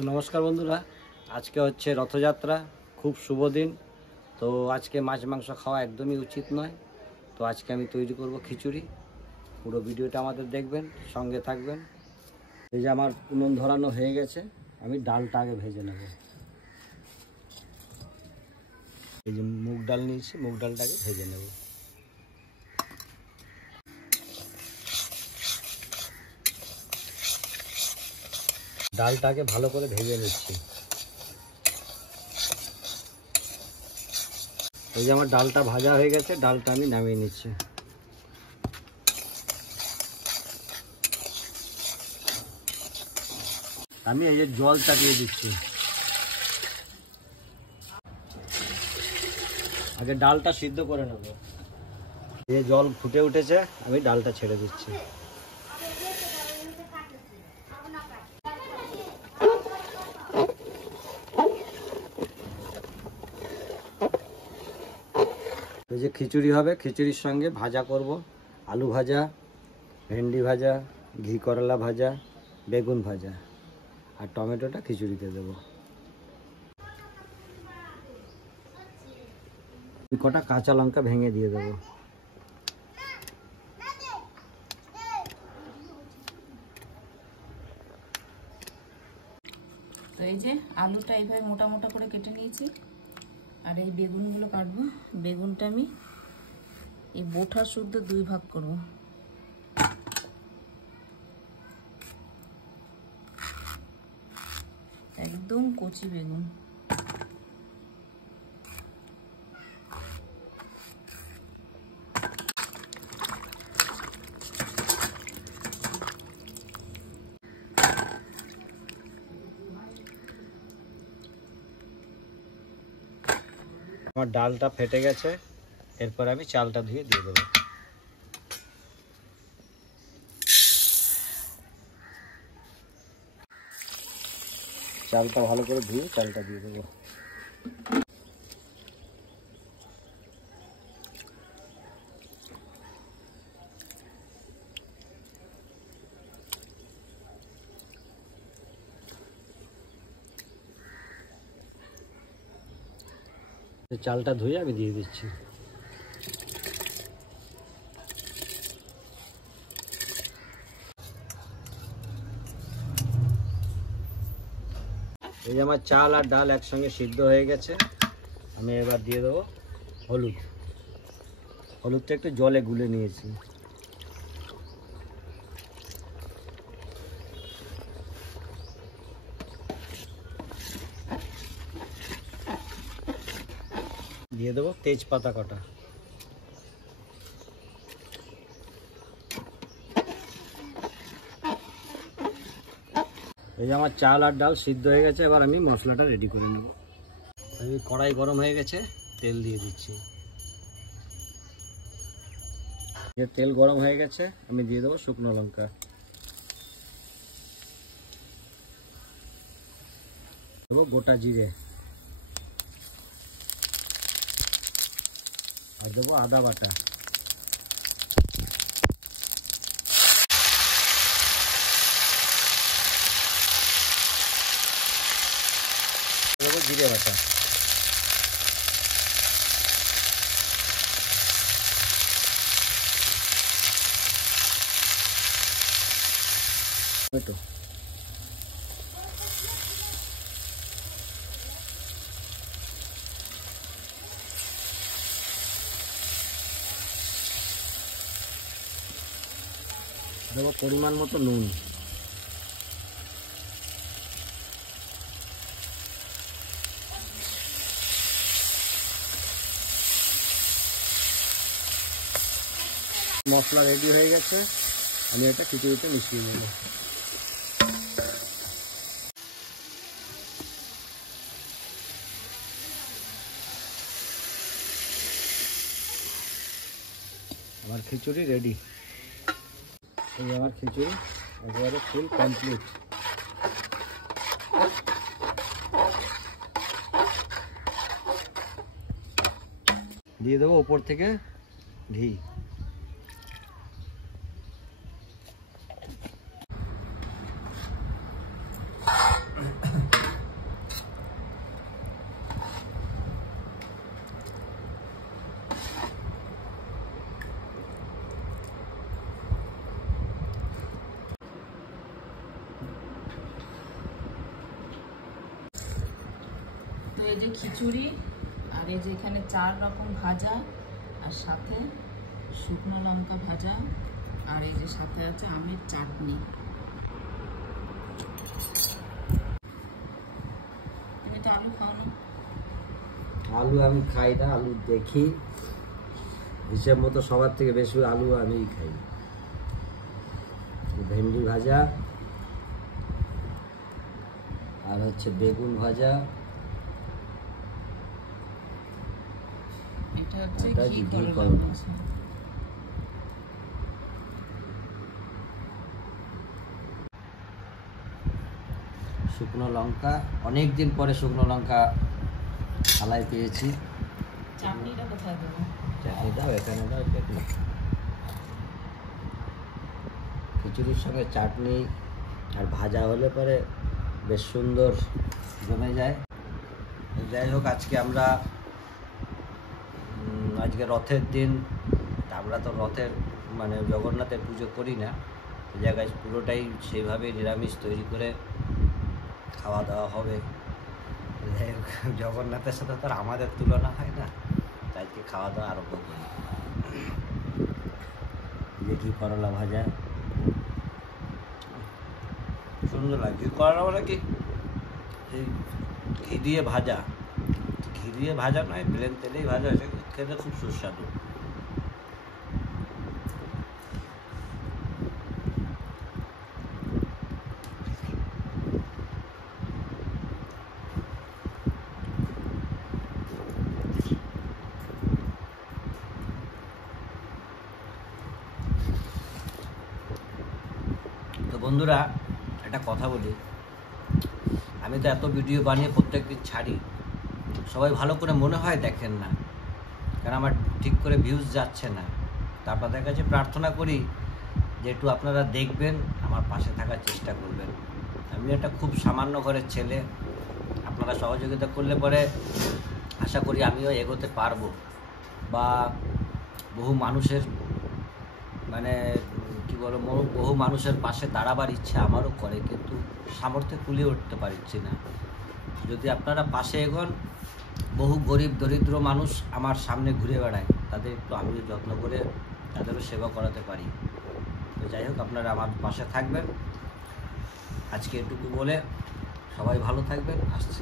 তো নমস্কার বন্ধুরা, আজকে হচ্ছে রথযাত্রা, খুব শুভ দিন। তো আজকে মাছ মাংস খাওয়া একদমই উচিত নয়। তো আজকে আমি তৈরি করব খিচুড়ি। পুরো ভিডিওটা আমাদের দেখবেন, সঙ্গে থাকবেন। এই যে আমার উনুন ধরানো হয়ে গেছে, আমি ডালটা আগে ভেজে নেব। এই যে মুগ ডাল নিয়েছি, মুগ ডালটাকে ভেজে নেব। ডালটাকে ভালো করে ভেজে নিচ্ছি। এই যে আমার ডালটা ভাজা হয়ে গেছে, ডালটা আমি নামিয়ে নিচ্ছি। আমি এই যে জল চাপিয়ে দিচ্ছি। আগে ডালটা সিদ্ধ করে নেব। এই জল ফুটে উঠেছে, আমি ডালটা ছেড়ে দিচ্ছি। এই যে খিচুড়ি হবে, খিচুড়ির সঙ্গে ভাজা করব, আলু ভাজা, ভেন্ডি ভাজা, ঘি করলা ভাজা, বেগুন ভাজা, আর টমেটোটা খিচুড়িতে দেবো। কটা কাঁচা লঙ্কা ভেঙে দিয়ে দেবো। তো এই যে আলুটা এইভাবে মোটা মোটা করে কেটে নিয়েছি, আর এই বেগুনগুলো কাটবো। বেগুনটা আমি এই বোঁটা শুদ্ধ 2 ভাগ করব। একদম কচি বেগুন। আমার ডালটা ফেটে গেছে, এরপর আমি চালটা ধুয়ে দিয়ে দেবো। চালটা ভালো করে ধুয়ে চালটা দিয়ে দেবো। চালটা ধুয়ে আমি দিয়ে দিচ্ছি। এই যে আমার চাল আর ডাল একসঙ্গে সিদ্ধ হয়ে গেছে, আমি এবার দিয়ে দেবো হলুদ। হলুদটা একটু জলে গুলে নিয়েছি। দিয়ে দেবো তেজপাতা কটা। এই যে আমার চাল আর ডাল সিদ্ধ হয়ে গেছে, এবার আমি মশলাটা রেডি করে নেব। আমি কড়াই গরম হয়ে গেছে, তেল দিয়ে দিচ্ছি। তেল গরম হয়ে গেছে, আমি দিয়ে দেবো শুকনো লঙ্কা, দেবো গোটা জিরে, আর দেবো আদা বাটা, দেবো জিরে বাটা। টমেটো, দেবো পরিমাণ মতো নুন, মশলা রেডি হয়ে গেছে, আমি এটা খিচুড়িতে মিশিয়ে নেব। আমার খিচুড়ি রেডি। এই আমার খিচুড়ি একেবারে ফুল কমপ্লিট। দিয়ে দেবো ওপর থেকে ঘি। এই যে খিচুড়ি, আর এই যে এখানে 4 রকম ভাজা, আর সাথে শুকনো লঙ্কা ভাজা, আর এই যে সাথে আছে আমের চাটনি। তুমি তো আলু খাও না? আলু আমি খাই না, আলু দেখি, হিসেব মতো সবার থেকে বেশি আলু আমিই খাই। ভেন্ডি ভাজা আর হচ্ছে বেগুন ভাজা, এটা হচ্ছে এটা ঘি ঘি করলা করলা। ভাজা। শুকনো লঙ্কা, অনেক দিন পরে শুকনো লঙ্কা থালায় পেয়েছি। চাটনিটা কোথায় দেবো? চাটনি দাও, এখানে দাও চাটনি। খিচুড়ির সঙ্গে চাটনি আর ভাজা হলে পরে বেশ সুন্দর জমে যায়। যাই হোক, আজকে আমরা আজকে রথের দিন, আমরা তো রথের মানে জগন্নাথের পুজো করি না, এই জায়গায় পুরোটাই সেইভাবে নিরামিষ তৈরি করে খাওয়া দাওয়া হবে। যাই হোক, জগন্নাথের সাথে তো আর আমাদের তুলনা হয় না, তাই কি খাওয়া দাওয়া আরম্ভ করি। দেখি করলা ভাজা, সুন্দর লাগে। করলা মানে কি এই ঘি দিয়ে ভাজা, ঘি দিয়ে ভাজা নয়, প্লেন তেলেই ভাজা হয়েছে, খেতে খুব সুস্বাদু। তো বন্ধুরা, একটা কথা বলি, আমি তো এত ভিডিও বানিয়ে প্রত্যেকদিন ছাড়ি, সবাই ভালো করে মনে হয় দেখেন না, কারণ আমার ঠিক করে ভিউজ যাচ্ছে না। তা আপনাদের কাছে প্রার্থনা করি যে একটু আপনারা দেখবেন, আমার পাশে থাকার চেষ্টা করবেন। আমি একটা খুব সামান্য ঘরের ছেলে, আপনারা সহযোগিতা করলে পরে আশা করি আমিও এগোতে পারবো, বা বহু মানুষের মানে কি বলো, বহু মানুষের পাশে দাঁড়াবার ইচ্ছা আমারও করে, কিন্তু সামর্থ্যে কুলিয়ে উঠতে পারছি না। যদি আপনারা পাশে এগোন, বহু গরিব দরিদ্র মানুষ আমার সামনে ঘুরে বেড়ায়, তাদের একটু আমিও যত্ন করে তাদেরও সেবা করাতে পারি। তো যাই হোক, আপনারা আমার পাশে থাকবেন। আজকে এটুকু বলে সবাই ভালো থাকবেন, আসছে।